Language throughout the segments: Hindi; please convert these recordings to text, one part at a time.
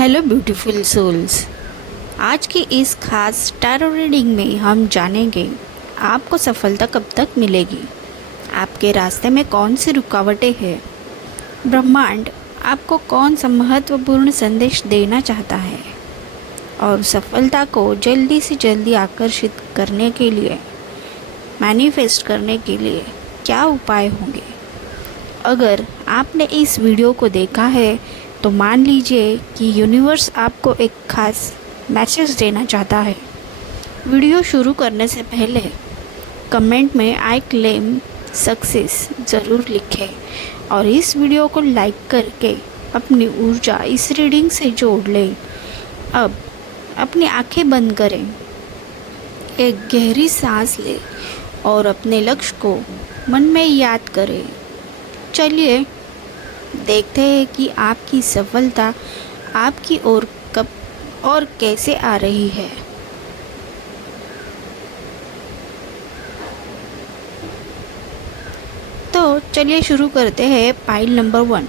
Hello beautiful souls. आज की इस खास टैरो रीडिंग में हम जानेंगे आपको सफलता कब तक मिलेगी, आपके रास्ते में कौन सी रुकावटें हैं, ब्रह्मांड आपको कौन सा महत्वपूर्ण संदेश देना चाहता है और सफलता को जल्दी से जल्दी आकर्षित करने के लिए, मैनिफेस्ट करने के लिए क्या उपाय होंगे। अगर आपने इस वीडियो को देखा है तो मान लीजिए कि यूनिवर्स आपको एक खास मैसेज देना चाहता है। वीडियो शुरू करने से पहले कमेंट में आई क्लेम सक्सेस ज़रूर लिखें और इस वीडियो को लाइक करके अपनी ऊर्जा इस रीडिंग से जोड़ लें। अब अपनी आंखें बंद करें, एक गहरी सांस लें और अपने लक्ष्य को मन में याद करें। चलिए देखते हैं कि आपकी सफलता आपकी ओर कब और कैसे आ रही है। तो चलिए शुरू करते हैं। पाइल नंबर 1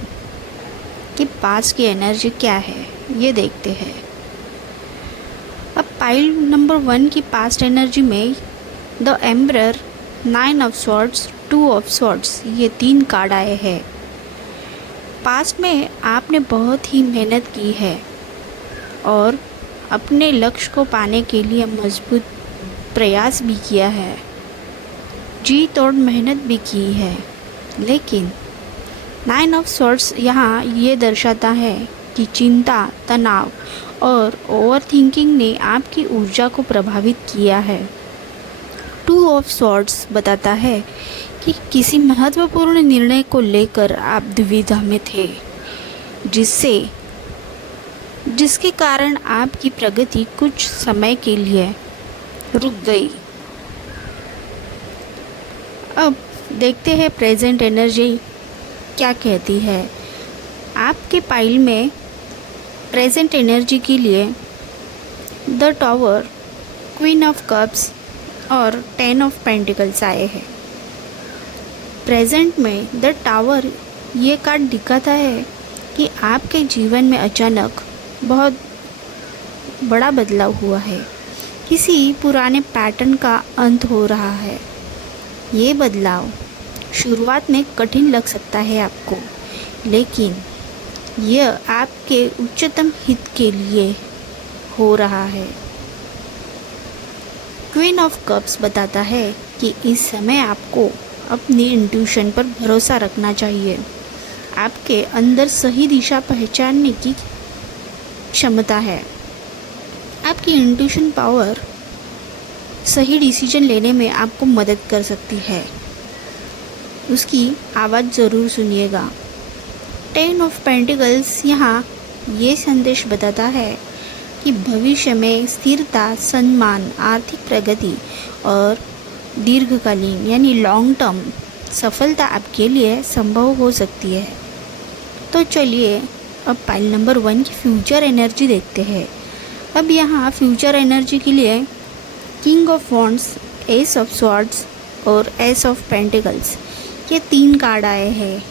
कि पास की एनर्जी क्या है ये देखते हैं। अब पाइल नंबर 1 की पास्ट एनर्जी में the emperor, 9 of swords, 2 of swords, ये 3 कार्ड आए हैं। पास्ट में आपने बहुत ही मेहनत की है और अपने लक्ष्य को पाने के लिए मजबूत प्रयास भी किया है, जी तोड़ मेहनत भी की है, लेकिन 9 ऑफ स्वॉर्ड्स यहाँ ये दर्शाता है कि चिंता, तनाव और ओवर थिंकिंग ने आपकी ऊर्जा को प्रभावित किया है। 2 ऑफ स्वॉर्ड्स बताता है कि किसी महत्वपूर्ण निर्णय को लेकर आप दुविधा में थे, जिसके कारण आपकी प्रगति कुछ समय के लिए रुक गई। अब देखते हैं प्रेजेंट एनर्जी क्या कहती है। आपके पाइल में प्रेजेंट एनर्जी के लिए the tower, queen of cups और 10 ऑफ पेंटिकल्स आए हैं। प्रेजेंट में द टावर ये कार्ड दिखाता है कि आपके जीवन में अचानक बहुत बड़ा बदलाव हुआ है, किसी पुराने पैटर्न का अंत हो रहा है। ये बदलाव शुरुआत में कठिन लग सकता है आपको, लेकिन यह आपके उच्चतम हित के लिए हो रहा है। क्वीन ऑफ कप्स बताता है कि इस समय आपको अपनी इंट्यूशन पर भरोसा रखना चाहिए। आपके अंदर सही दिशा पहचानने की क्षमता है। आपकी इंट्यूशन पावर सही डिसीजन लेने में आपको मदद कर सकती है। उसकी आवाज़ ज़रूर सुनिएगा। 10 ऑफ पेंटिकल्स यहाँ ये संदेश बताता है कि भविष्य में स्थिरता, सम्मान, आर्थिक प्रगति और दीर्घकालीन यानी लॉन्ग टर्म सफलता आपके लिए संभव हो सकती है। तो चलिए अब पाइल नंबर 1 की फ्यूचर एनर्जी देखते हैं। अब यहाँ फ्यूचर एनर्जी के लिए king of wands, S of swords और एस ऑफ पेंटिकल्स, ये 3 कार्ड आए हैं।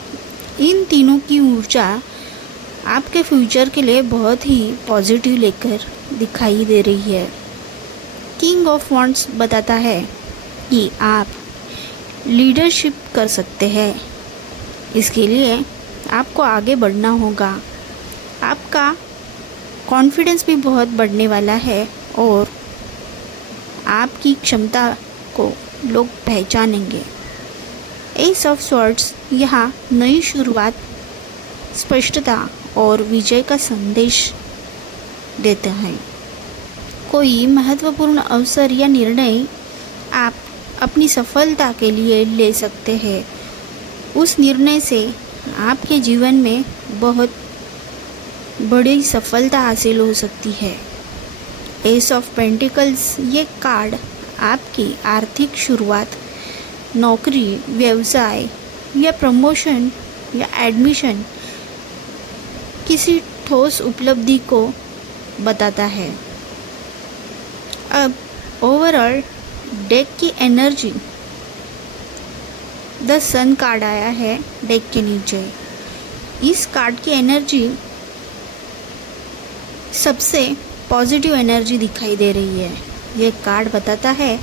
इन तीनों की ऊर्जा आपके फ्यूचर के लिए बहुत ही पॉजिटिव लेकर दिखाई दे रही है। किंग ऑफ वॉन्ड्स बताता है कि आप लीडरशिप कर सकते हैं। इसके लिए आपको आगे बढ़ना होगा। आपका कॉन्फिडेंस भी बहुत बढ़ने वाला है और आपकी क्षमता को लोग पहचानेंगे। एस ऑफ स्वॉर्ड्स यहाँ नई शुरुआत, स्पष्टता और विजय का संदेश देता है। कोई महत्वपूर्ण अवसर या निर्णय आप अपनी सफलता के लिए ले सकते हैं। उस निर्णय से आपके जीवन में बहुत बड़ी सफलता हासिल हो सकती है। एस ऑफ पेंटिकल्स ये कार्ड आपकी आर्थिक शुरुआत, नौकरी, व्यवसाय या प्रमोशन या एडमिशन, किसी ठोस उपलब्धि को बताता है। अब ओवरऑल डेक की एनर्जी, द सन कार्ड आया है डेक के नीचे। इस कार्ड की एनर्जी सबसे पॉजिटिव एनर्जी दिखाई दे रही है। ये कार्ड बताता है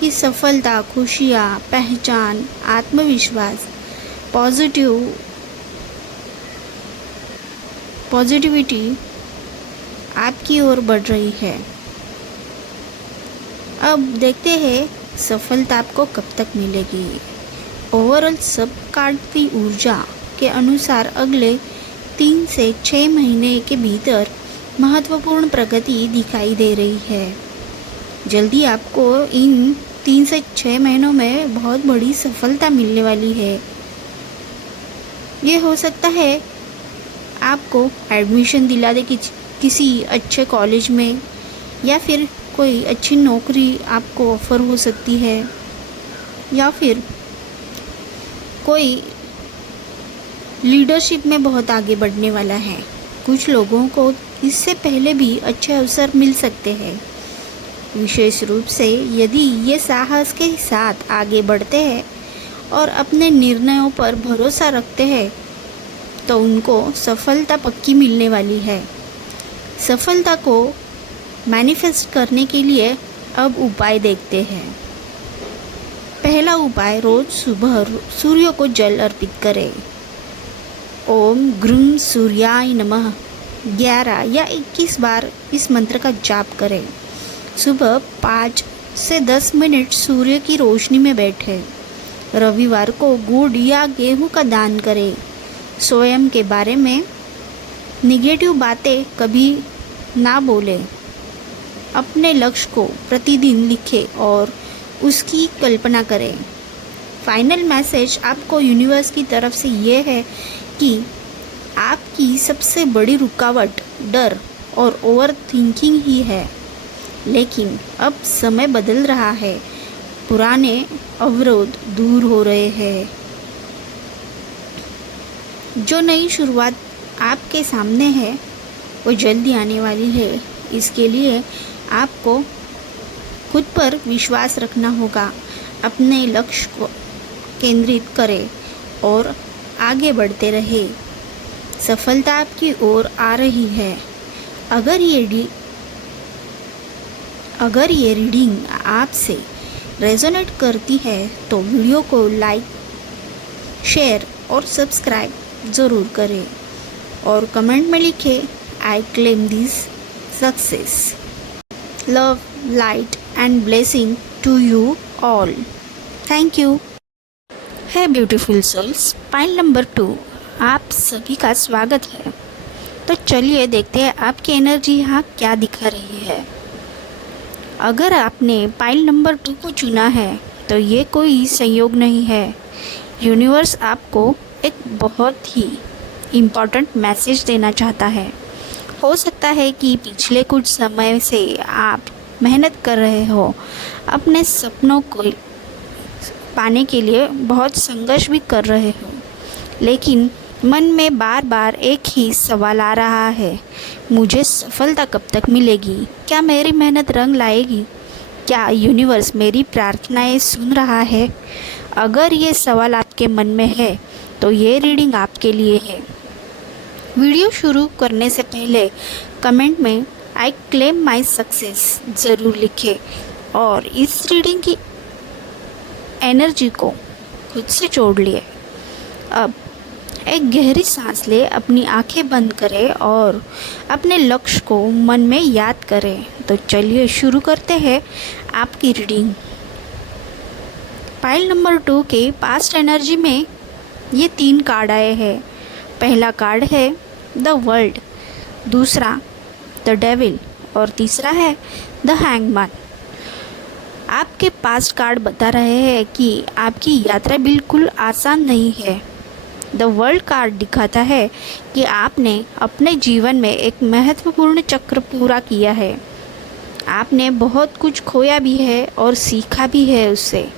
कि सफलता, खुशियाँ, पहचान, आत्मविश्वास, पॉजिटिविटी आपकी ओर बढ़ रही है। अब देखते हैं सफलता आपको कब तक मिलेगी। ओवरऑल सब कार्ड की ऊर्जा के अनुसार अगले 3 से 6 महीने के भीतर महत्वपूर्ण प्रगति दिखाई दे रही है। जल्दी आपको इन 3 से 6 महीनों में बहुत बड़ी सफलता मिलने वाली है। ये हो सकता है आपको एडमिशन दिला दे किसी अच्छे कॉलेज में, या फिर कोई अच्छी नौकरी आपको ऑफ़र हो सकती है, या फिर कोई लीडरशिप में बहुत आगे बढ़ने वाला है। कुछ लोगों को इससे पहले भी अच्छे अवसर मिल सकते हैं। विशेष रूप से यदि ये साहस के साथ आगे बढ़ते हैं और अपने निर्णयों पर भरोसा रखते हैं तो उनको सफलता पक्की मिलने वाली है। सफलता को मैनिफेस्ट करने के लिए अब उपाय देखते हैं। पहला उपाय, रोज सुबह सूर्य को जल अर्पित करें। ओम ग्रूम सूर्याय नमः 11 या 21 बार इस मंत्र का जाप करें। सुबह 5 से 10 मिनट सूर्य की रोशनी में बैठें। रविवार को गुड़ या गेहूं का दान करें। स्वयं के बारे में निगेटिव बातें कभी ना बोलें। अपने लक्ष्य को प्रतिदिन लिखें और उसकी कल्पना करें। फाइनल मैसेज आपको यूनिवर्स की तरफ से ये है कि आपकी सबसे बड़ी रुकावट डर और ओवर थिंकिंग ही है, लेकिन अब समय बदल रहा है। पुराने अवरोध दूर हो रहे हैं। जो नई शुरुआत आपके सामने है वो जल्दी आने वाली है। इसके लिए आपको खुद पर विश्वास रखना होगा। अपने लक्ष्य को केंद्रित करें और आगे बढ़ते रहे। सफलता आपकी ओर आ रही है। अगर ये रीडिंग आपसे रेजोनेट करती है तो वीडियो को लाइक, शेयर और सब्सक्राइब ज़रूर करें और कमेंट में लिखें I claim this success. Love, light and blessing to you all. Thank you. Hey beautiful souls, pile number 2 आप सभी का स्वागत है। तो चलिए देखते हैं आपकी एनर्जी यहाँ क्या दिखा रही है। अगर आपने पाइल नंबर 2 को चुना है तो ये कोई संयोग नहीं है। यूनिवर्स आपको एक बहुत ही इम्पॉर्टेंट मैसेज देना चाहता है। हो सकता है कि पिछले कुछ समय से आप मेहनत कर रहे हो, अपने सपनों को पाने के लिए बहुत संघर्ष भी कर रहे हो, लेकिन मन में बार बार एक ही सवाल आ रहा है, मुझे सफलता कब तक मिलेगी? क्या मेरी मेहनत रंग लाएगी? क्या यूनिवर्स मेरी प्रार्थनाएं सुन रहा है? अगर ये सवाल आपके मन में है तो ये रीडिंग आपके लिए है। वीडियो शुरू करने से पहले कमेंट में आई क्लेम माई सक्सेस ज़रूर लिखें और इस रीडिंग की एनर्जी को खुद से जोड़ लिए। अब एक गहरी सांस ले, अपनी आंखें बंद करें और अपने लक्ष्य को मन में याद करें। तो चलिए शुरू करते हैं आपकी रीडिंग। पाइल नंबर 2 के पास्ट एनर्जी में ये 3 कार्ड आए हैं। पहला कार्ड है द वर्ल्ड, दूसरा द डेविल और तीसरा है द हैंगमैन। आपके पास्ट कार्ड बता रहे हैं कि आपकी यात्रा बिल्कुल आसान नहीं है। द वर्ल्ड कार्ड दिखाता है कि आपने अपने जीवन में एक महत्वपूर्ण चक्र पूरा किया है। आपने बहुत कुछ खोया भी है और सीखा भी है उससे।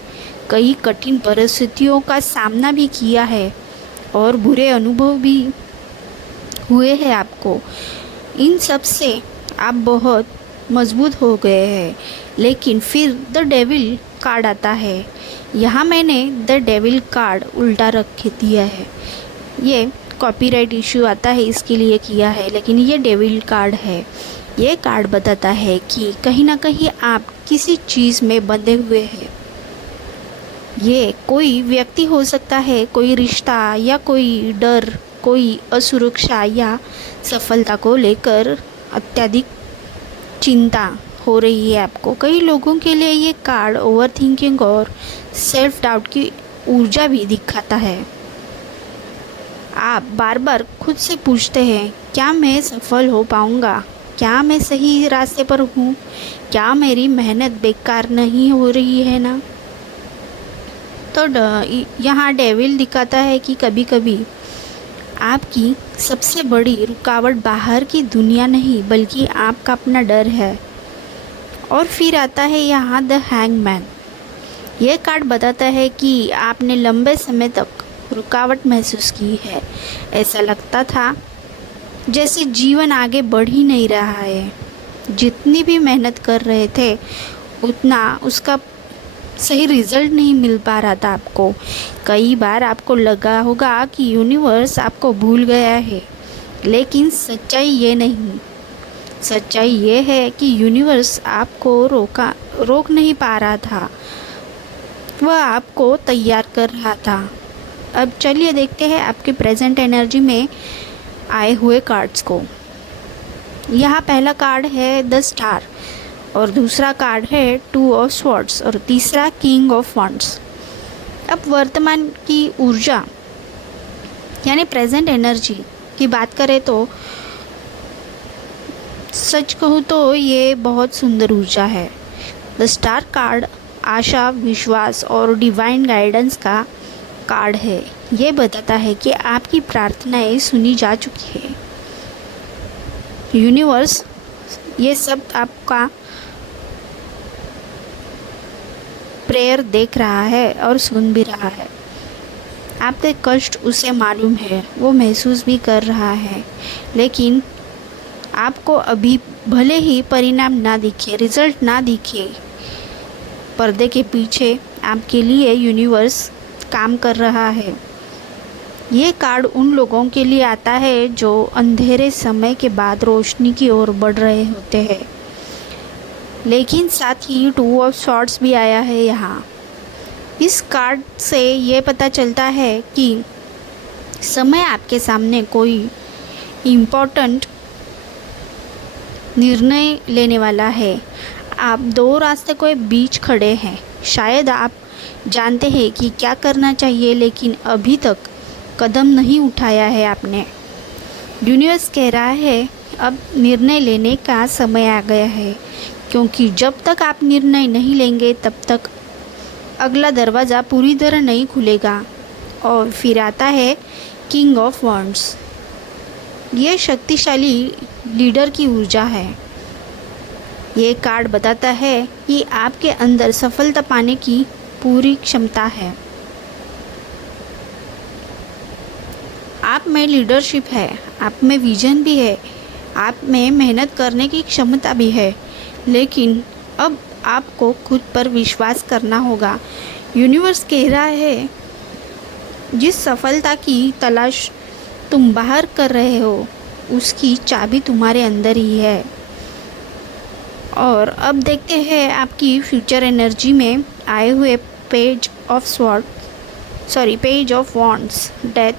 कई कठिन परिस्थितियों का सामना भी किया है और बुरे अनुभव भी हुए हैं आपको। इन सब से आप बहुत मजबूत हो गए हैं। लेकिन फिर द डेविल कार्ड आता है। यहाँ मैंने द डेविल कार्ड उल्टा रख दिया है। ये कॉपीराइट इश्यू आता है इसके लिए किया है, लेकिन ये डेविल कार्ड है। ये कार्ड बताता है कि कहीं ना कहीं आप किसी चीज़ में बंधे हुए हैं। ये कोई व्यक्ति हो सकता है, कोई रिश्ता या कोई डर, कोई असुरक्षा या सफलता को लेकर अत्यधिक चिंता हो रही है आपको। कई लोगों के लिए ये कार्ड ओवर थिंकिंग और सेल्फ डाउट की ऊर्जा भी दिखाता है। आप बार बार खुद से पूछते हैं, क्या मैं सफल हो पाऊंगा? क्या मैं सही रास्ते पर हूँ? क्या मेरी मेहनत बेकार नहीं हो रही है ना? तो यहाँ डेविल दिखाता है कि कभी कभी आपकी सबसे बड़ी रुकावट बाहर की दुनिया नहीं, बल्कि आपका अपना डर है। और फिर आता है यहाँ द हैंगमैन। यह कार्ड बताता है कि आपने लंबे समय तक रुकावट महसूस की है। ऐसा लगता था जैसे जीवन आगे बढ़ ही नहीं रहा है। जितनी भी मेहनत कर रहे थे उतना उसका सही रिजल्ट नहीं मिल पा रहा था आपको। कई बार आपको लगा होगा कि यूनिवर्स आपको भूल गया है, लेकिन सच्चाई ये नहीं। सच्चाई ये है कि यूनिवर्स आपको रोक नहीं पा रहा था, वह आपको तैयार कर रहा था। अब चलिए देखते हैं आपके प्रेजेंट एनर्जी में आए हुए कार्ड्स को। यहाँ पहला कार्ड है द स्टार, और दूसरा कार्ड है टू ऑफ स्वॉर्ड्स, और तीसरा किंग ऑफ वॉन्ड्स। अब वर्तमान की ऊर्जा यानी प्रेजेंट एनर्जी की बात करें तो सच कहूँ तो ये बहुत सुंदर ऊर्जा है। द स्टार कार्ड आशा, विश्वास और डिवाइन गाइडेंस का कार्ड है। ये बताता है कि आपकी प्रार्थनाएं सुनी जा चुकी है। यूनिवर्स ये सब आपका प्रेयर देख रहा है और सुन भी रहा है। आपके कष्ट उसे मालूम है, वो महसूस भी कर रहा है, लेकिन आपको अभी भले ही परिणाम ना दिखे, रिजल्ट ना दिखे, पर्दे के पीछे आपके लिए यूनिवर्स काम कर रहा है। ये कार्ड उन लोगों के लिए आता है जो अंधेरे समय के बाद रोशनी की ओर बढ़ रहे होते हैं। लेकिन साथ ही टू ऑफ स्वॉर्ड्स भी आया है यहाँ। इस कार्ड से ये पता चलता है कि समय आपके सामने कोई इम्पोर्टेंट निर्णय लेने वाला है। आप दो रास्ते के बीच खड़े हैं। शायद आप जानते हैं कि क्या करना चाहिए, लेकिन अभी तक कदम नहीं उठाया है आपने। यूनिवर्स कह रहा है अब निर्णय लेने का समय आ गया है, क्योंकि जब तक आप निर्णय नहीं लेंगे तब तक अगला दरवाज़ा पूरी तरह नहीं खुलेगा। और फिर आता है किंग ऑफ वॉन्ड्स। ये शक्तिशाली लीडर की ऊर्जा है। ये कार्ड बताता है कि आपके अंदर सफलता पाने की पूरी क्षमता है। आप में लीडरशिप है, आप में विजन भी है, आप में मेहनत करने की क्षमता भी है, लेकिन अब आपको खुद पर विश्वास करना होगा। यूनिवर्स कह रहा है जिस सफलता की तलाश तुम बाहर कर रहे हो उसकी चाबी तुम्हारे अंदर ही है। और अब देखते हैं आपकी फ्यूचर एनर्जी में आए हुए page of wands, death,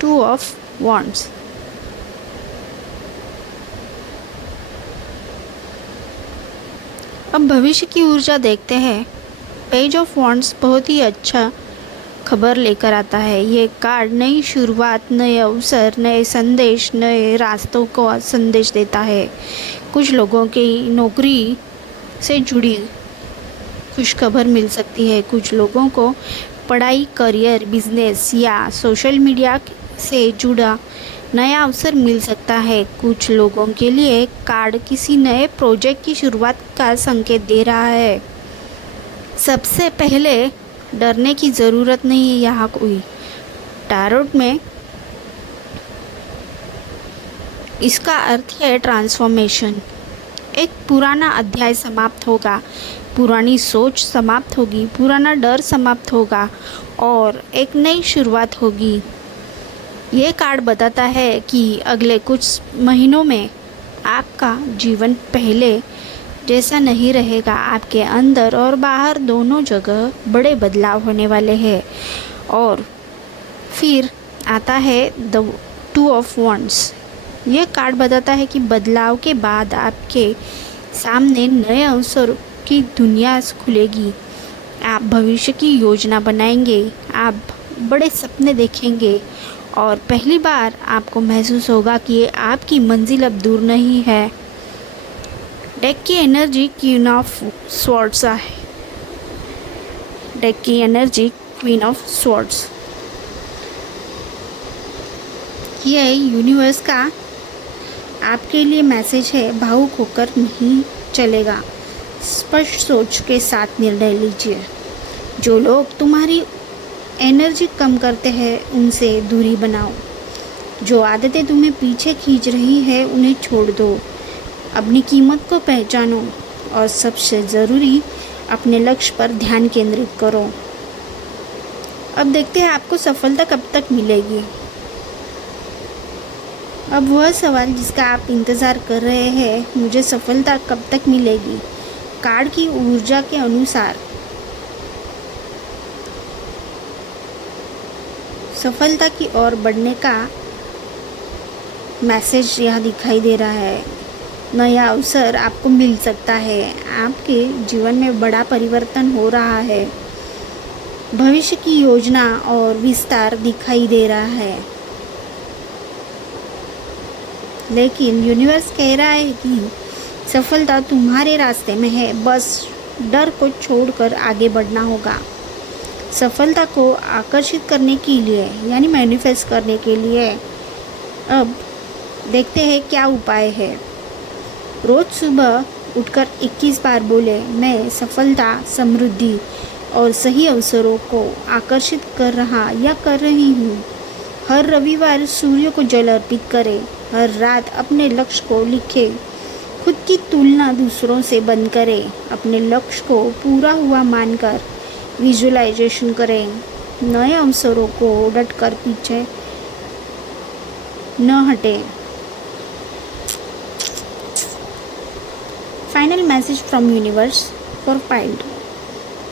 two of wands. अब भविष्य की ऊर्जा देखते हैं। पेज ऑफ वॉन्ड्स बहुत ही अच्छा खबर लेकर आता है। ये कार्ड नई शुरुआत, नए अवसर, नए संदेश, नए रास्तों को संदेश देता है। कुछ लोगों की नौकरी से जुड़ी खुशखबर मिल सकती है। कुछ लोगों को पढ़ाई, करियर, बिजनेस या सोशल मीडिया से जुड़ा नया अवसर मिल सकता है। कुछ लोगों के लिए कार्ड किसी नए प्रोजेक्ट की शुरुआत का संकेत दे रहा है। सबसे पहले डरने की ज़रूरत नहीं है यहाँ कोई। टैरोट में इसका अर्थ है ट्रांसफॉर्मेशन। एक पुराना अध्याय समाप्त होगा, पुरानी सोच समाप्त होगी, पुराना डर समाप्त होगा और एक नई शुरुआत होगी। ये कार्ड बताता है कि अगले कुछ महीनों में आपका जीवन पहले जैसा नहीं रहेगा। आपके अंदर और बाहर दोनों जगह बड़े बदलाव होने वाले हैं। और फिर आता है द 2 ऑफ वंड्स। ये कार्ड बताता है कि बदलाव के बाद आपके सामने नए अवसरों की दुनिया खुलेगी। आप भविष्य की योजना बनाएंगे, आप बड़े सपने देखेंगे और पहली बार आपको महसूस होगा कि आपकी मंजिल अब दूर नहीं है। डेक की एनर्जी क्वीन ऑफ स्वॉर्ड्स है। डेक की एनर्जी क्वीन ऑफ स्वॉर्ड्स। यह यूनिवर्स का आपके लिए मैसेज है। भावुक होकर नहीं चलेगा, स्पष्ट सोच के साथ निर्णय लीजिए। जो लोग तुम्हारी एनर्जी कम करते हैं उनसे दूरी बनाओ। जो आदतें तुम्हें पीछे खींच रही है उन्हें छोड़ दो। अपनी कीमत को पहचानो और सबसे ज़रूरी अपने लक्ष्य पर ध्यान केंद्रित करो। अब देखते हैं आपको सफलता कब तक मिलेगी। अब वह सवाल जिसका आप इंतज़ार कर रहे हैं, मुझे सफलता कब तक मिलेगी। कार्ड की ऊर्जा के अनुसार सफलता की ओर बढ़ने का मैसेज यहाँ दिखाई दे रहा है। नया अवसर आपको मिल सकता है। आपके जीवन में बड़ा परिवर्तन हो रहा है। भविष्य की योजना और विस्तार दिखाई दे रहा है। लेकिन यूनिवर्स कह रहा है कि सफलता तुम्हारे रास्ते में है, बस डर को छोड़कर आगे बढ़ना होगा। सफलता को आकर्षित करने के लिए यानी मैनिफेस्ट करने के लिए अब देखते हैं क्या उपाय है। रोज़ सुबह उठकर 21 बार बोले, मैं सफलता, समृद्धि और सही अवसरों को आकर्षित कर रहा या कर रही हूँ। हर रविवार सूर्य को जल अर्पित करें। हर रात अपने लक्ष्य को लिखें। खुद की तुलना दूसरों से बंद करें। अपने लक्ष्य को पूरा हुआ मानकर विजुअलाइजेशन करें। नए अवसरों को डटकर पीछे न हटें। Final message from universe for pile.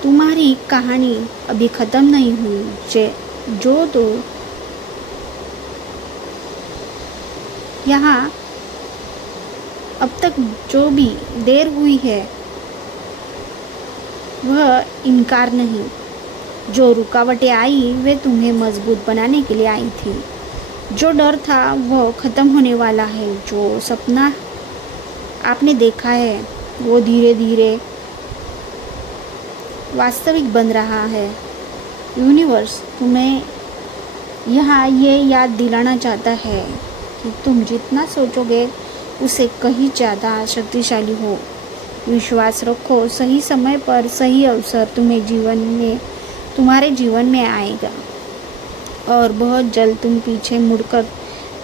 तुम्हारी कहानी अभी ख़त्म नहीं हुई। जो तो यहाँ अब तक जो भी देर हुई है वह इनकार नहीं। जो रुकावटें आई वे तुम्हें मजबूत बनाने के लिए आई थी। जो डर था वह ख़त्म होने वाला है। जो सपना आपने देखा है वो धीरे धीरे वास्तविक बन रहा है। यूनिवर्स तुम्हें यहाँ ये याद दिलाना चाहता है कि तुम जितना सोचोगे उससे कहीं ज़्यादा शक्तिशाली हो। विश्वास रखो, सही समय पर सही अवसर तुम्हारे जीवन में आएगा और बहुत जल्द तुम पीछे मुड़कर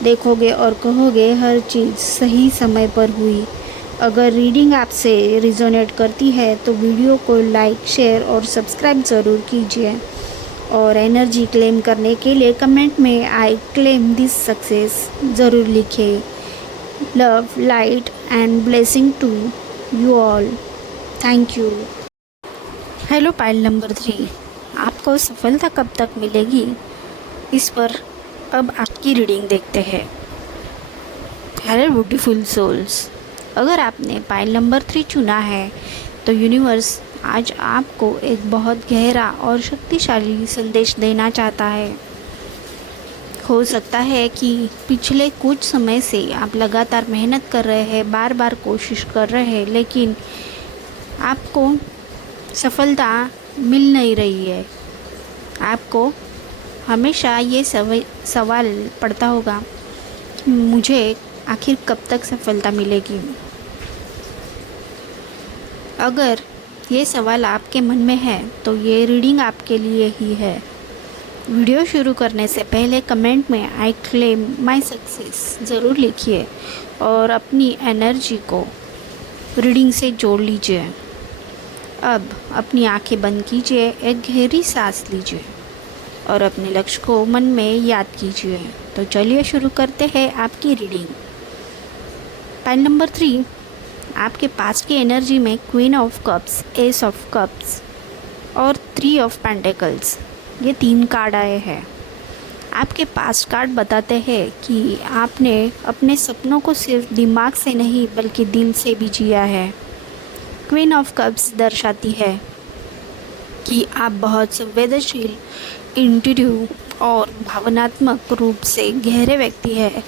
देखोगे और कहोगे हर चीज़ सही समय पर हुई। अगर रीडिंग आपसे रिजोनेट करती है तो वीडियो को लाइक, शेयर और सब्सक्राइब ज़रूर कीजिए। और एनर्जी क्लेम करने के लिए कमेंट में आई क्लेम दिस सक्सेस ज़रूर लिखें। Love, light and blessing to you all. Thank you. Hello pile number 3, आपको सफलता कब तक मिलेगी, इस पर अब आपकी रीडिंग देखते हैं। हेलो ब्यूटीफुल सोल्स, अगर आपने पाइल नंबर 3 चुना है तो यूनिवर्स आज आपको एक बहुत गहरा और शक्तिशाली संदेश देना चाहता है। हो सकता है कि पिछले कुछ समय से आप लगातार मेहनत कर रहे हैं, बार बार कोशिश कर रहे हैं, लेकिन आपको सफलता मिल नहीं रही है। आपको हमेशा ये सवाल पड़ता होगा कि मुझे आखिर कब तक सफलता मिलेगी। अगर ये सवाल आपके मन में है तो ये रीडिंग आपके लिए ही है। वीडियो शुरू करने से पहले कमेंट में आई क्लेम माई सक्सेस ज़रूर लिखिए और अपनी एनर्जी को रीडिंग से जोड़ लीजिए। अब अपनी आंखें बंद कीजिए, एक गहरी सांस लीजिए और अपने लक्ष्य को मन में याद कीजिए। तो चलिए शुरू करते हैं आपकी रीडिंग। पाइल नंबर 3, आपके पास्ट की एनर्जी में queen of cups, S of cups और 3 ऑफ पेंटिकल्स, ये 3 कार्ड आए हैं। आपके पास्ट कार्ड बताते हैं कि आपने अपने सपनों को सिर्फ दिमाग से नहीं बल्कि दिल से भी जिया है। क्वीन ऑफ कप्स दर्शाती है कि आप बहुत संवेदनशील, इंट्यूटिव और भावनात्मक रूप से गहरे व्यक्ति हैं।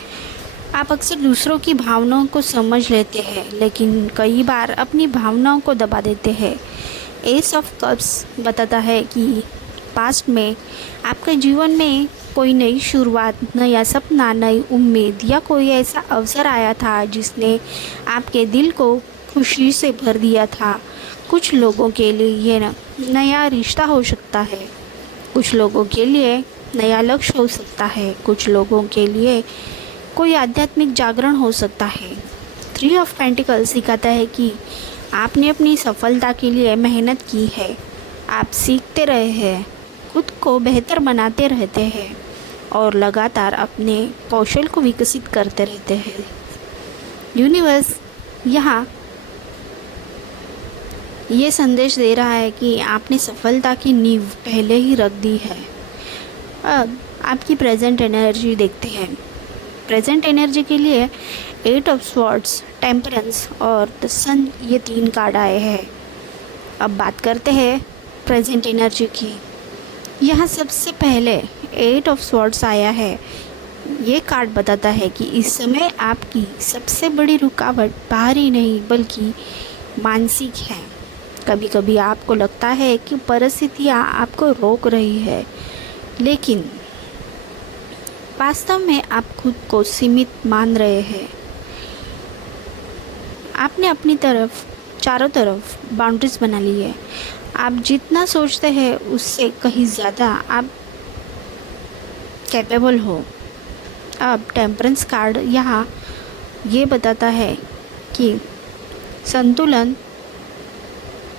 आप अक्सर दूसरों की भावनाओं को समझ लेते हैं, लेकिन कई बार अपनी भावनाओं को दबा देते हैं। एस ऑफ कप्स बताता है कि पास्ट में आपके जीवन में कोई नई शुरुआत, नया सपना, नई उम्मीद या कोई ऐसा अवसर आया था जिसने आपके दिल को खुशी से भर दिया था। कुछ लोगों के लिए ये नया रिश्ता हो सकता है, कुछ लोगों के लिए नया लक्ष्य हो सकता है, कुछ लोगों के लिए कोई आध्यात्मिक जागरण हो सकता है। 3 ऑफ पेंटिकल्स सिखाता है कि आपने अपनी सफलता के लिए मेहनत की है, आप सीखते रहे हैं, खुद को बेहतर बनाते रहते हैं और लगातार अपने कौशल को विकसित करते रहते हैं। यूनिवर्स यहाँ ये संदेश दे रहा है कि आपने सफलता की नींव पहले ही रख दी है। अब आपकी प्रेजेंट एनर्जी देखते हैं। प्रेजेंट एनर्जी के लिए 8 ऑफ स्वॉर्ड्स, टेम्परेंस और द सन, ये 3 कार्ड आए हैं। अब बात करते हैं प्रेजेंट एनर्जी की। यहाँ सबसे पहले 8 ऑफ स्वॉर्ड्स आया है। ये कार्ड बताता है कि इस समय आपकी सबसे बड़ी रुकावट बाहरी नहीं बल्कि मानसिक है। कभी कभी आपको लगता है कि परिस्थितियाँ आपको रोक रही है, लेकिन वास्तव में आप खुद को सीमित मान रहे हैं। आपने अपनी चारों तरफ बाउंड्रीज बना ली है। आप जितना सोचते हैं उससे कहीं ज़्यादा आप कैपेबल हो। अब टेम्परेंस कार्ड यहाँ ये बताता है कि संतुलन,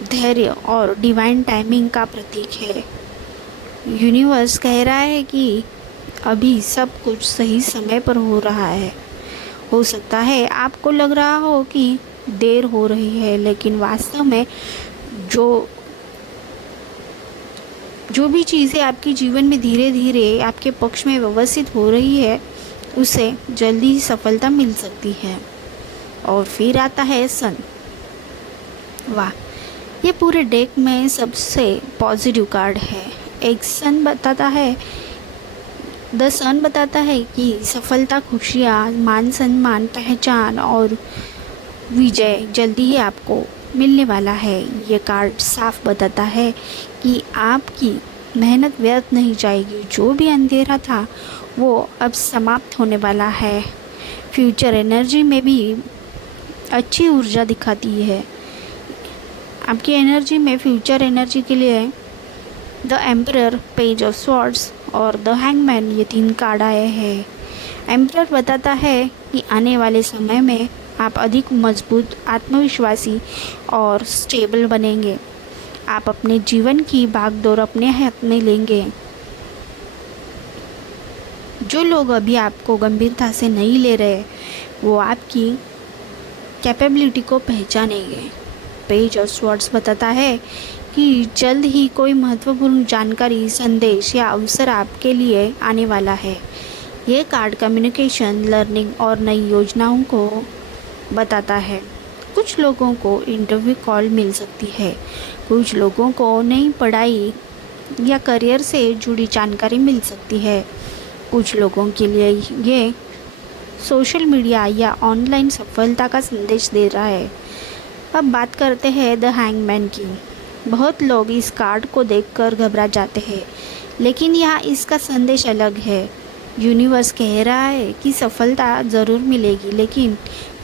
धैर्य और डिवाइन टाइमिंग का प्रतीक है। यूनिवर्स कह रहा है कि अभी सब कुछ सही समय पर हो रहा है। हो सकता है आपको लग रहा हो कि देर हो रही है, लेकिन वास्तव में जो भी चीज़ें आपके जीवन में धीरे धीरे आपके पक्ष में व्यवस्थित हो रही है, उसे जल्दी ही सफलता मिल सकती है। और फिर आता है सन। वाह, ये पूरे डेक में सबसे पॉजिटिव कार्ड है। एक सन बताता है, द सन बताता है कि सफलता, खुशियाँ, मान सम्मान, पहचान और विजय जल्दी ही आपको मिलने वाला है। ये कार्ड साफ बताता है कि आपकी मेहनत व्यर्थ नहीं जाएगी। जो भी अंधेरा था वो अब समाप्त होने वाला है। फ्यूचर एनर्जी में भी अच्छी ऊर्जा दिखाती है। आपकी एनर्जी में, फ्यूचर एनर्जी के लिए the emperor, page of swords और द हैंगमैन, ये 3 कार्ड आए हैं। एम्परर बताता है कि आने वाले समय में आप अधिक मजबूत, आत्मविश्वासी और स्टेबल बनेंगे। आप अपने जीवन की भागदौड़ अपने हाथ में लेंगे। जो लोग अभी आपको गंभीरता से नहीं ले रहे, वो आपकी कैपेबिलिटी को पहचानेंगे। पेज ऑफ स्वॉर्ड्स बताता है कि जल्द ही कोई महत्वपूर्ण जानकारी, संदेश या अवसर आपके लिए आने वाला है। ये कार्ड कम्युनिकेशन, लर्निंग और नई योजनाओं को बताता है। कुछ लोगों को इंटरव्यू कॉल मिल सकती है, कुछ लोगों को नई पढ़ाई या करियर से जुड़ी जानकारी मिल सकती है, कुछ लोगों के लिए ये सोशल मीडिया या ऑनलाइन सफलता का संदेश दे रहा है। अब बात करते हैं द हैंगमैन की। बहुत लोग इस कार्ड को देखकर घबरा जाते हैं, लेकिन यहाँ इसका संदेश अलग है। यूनिवर्स कह रहा है कि सफलता ज़रूर मिलेगी, लेकिन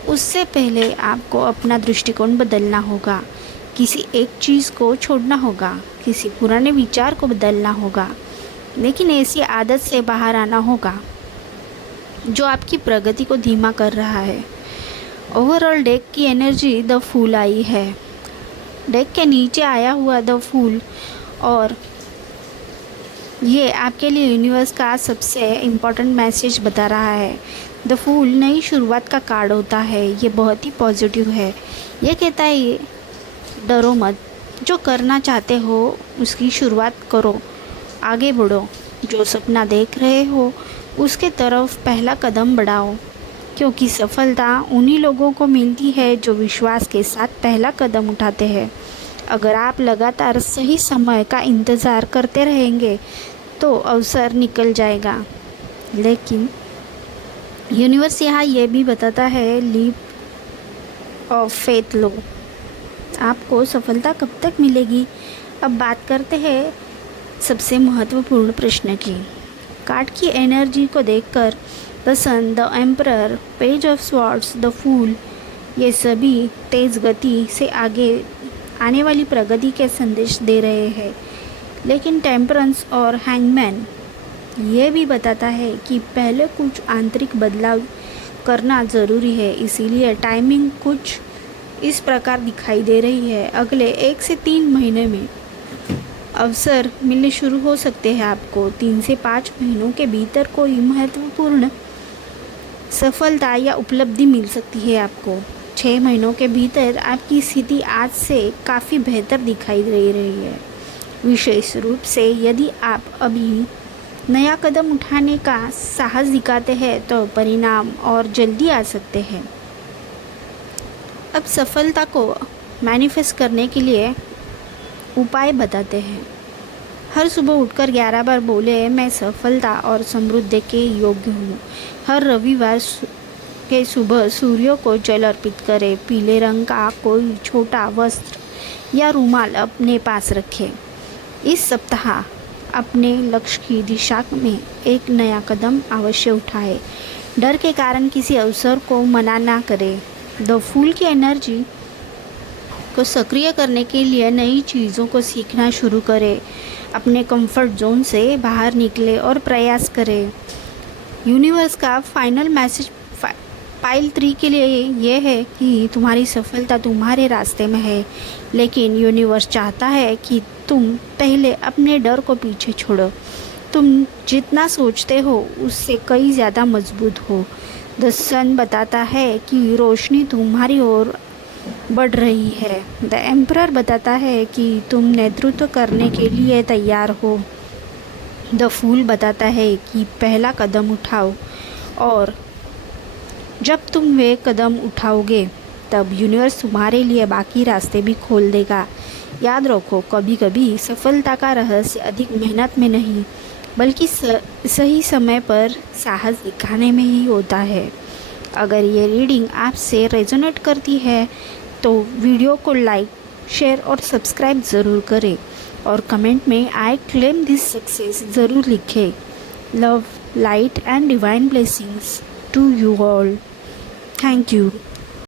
उससे पहले आपको अपना दृष्टिकोण बदलना होगा। किसी एक चीज़ को छोड़ना होगा, किसी पुराने विचार को बदलना होगा, लेकिन ऐसी आदत से बाहर आना होगा जो आपकी प्रगति को धीमा कर रहा है। ओवरऑल डेक की एनर्जी द फूल आई है। डेक के नीचे आया हुआ द फूल और ये आपके लिए यूनिवर्स का सबसे इम्पोर्टेंट मैसेज बता रहा है। द फूल नई शुरुआत का कार्ड होता है। ये बहुत ही पॉजिटिव है। ये कहता है ये डरो मत, जो करना चाहते हो उसकी शुरुआत करो, आगे बढ़ो, जो सपना देख रहे हो उसके तरफ पहला कदम बढ़ाओ, क्योंकि सफलता उन्हीं लोगों को मिलती है जो विश्वास के साथ पहला कदम उठाते हैं। अगर आप लगातार सही समय का इंतज़ार करते रहेंगे तो अवसर निकल जाएगा, लेकिन यूनिवर्स यहाँ ये भी बताता है लीप ऑफ फेथ लो। आपको सफलता कब तक मिलेगी? अब बात करते हैं सबसे महत्वपूर्ण प्रश्न की। कार्ड की एनर्जी को देखकर the sun, the emperor, page of swords, the fool, ये सभी तेज़ गति से आगे आने वाली प्रगति के संदेश दे रहे हैं। लेकिन टेम्परेंस और हैंगमैन ये भी बताता है कि पहले कुछ आंतरिक बदलाव करना ज़रूरी है। इसीलिए टाइमिंग कुछ इस प्रकार दिखाई दे रही है। अगले 1 से 3 महीने में अवसर मिलने शुरू हो सकते हैं। आपको 3 से 5 महीनों के भीतर कोई महत्वपूर्ण सफलता या उपलब्धि मिल सकती है। आपको 6 महीनों के भीतर आपकी स्थिति आज से काफ़ी बेहतर दिखाई दे रही है। विशेष रूप से यदि आप अभी नया कदम उठाने का साहस दिखाते हैं तो परिणाम और जल्दी आ सकते हैं। अब सफलता को मैनिफेस्ट करने के लिए उपाय बताते हैं। हर सुबह उठकर 11 बार बोले मैं सफलता और समृद्धि के योग्य हूँ। हर रविवार के सुबह सूर्य को जल अर्पित करें। पीले रंग का कोई छोटा वस्त्र या रुमाल अपने पास रखें। इस सप्ताह अपने लक्ष्य की दिशा में एक नया कदम अवश्य उठाएं। डर के कारण किसी अवसर को मना ना करें। द फूल की एनर्जी को सक्रिय करने के लिए नई चीज़ों को सीखना शुरू करें। अपने कंफर्ट जोन से बाहर निकले और प्रयास करें। यूनिवर्स का फाइनल मैसेज पाइल 3 के लिए ये है कि तुम्हारी सफलता तुम्हारे रास्ते में है, लेकिन यूनिवर्स चाहता है कि तुम पहले अपने डर को पीछे छोड़ो। तुम जितना सोचते हो उससे कई ज़्यादा मजबूत हो। द सन बताता है कि रोशनी तुम्हारी ओर बढ़ रही है। द एम्परर बताता है कि तुम नेतृत्व करने के लिए तैयार हो। द फूल बताता है कि पहला कदम उठाओ, और जब तुम वे कदम उठाओगे तब यूनिवर्स तुम्हारे लिए बाकी रास्ते भी खोल देगा। याद रखो, कभी कभी सफलता का रहस्य अधिक मेहनत में नहीं बल्कि सही समय पर साहस दिखाने में ही होता है। अगर ये रीडिंग आपसे रेजोनेट करती है तो वीडियो को लाइक, शेयर और सब्सक्राइब ज़रूर करें, और कमेंट में आई क्लेम दिस सक्सेस ज़रूर लिखें। Love, light and divine blessings to you all. Thank you.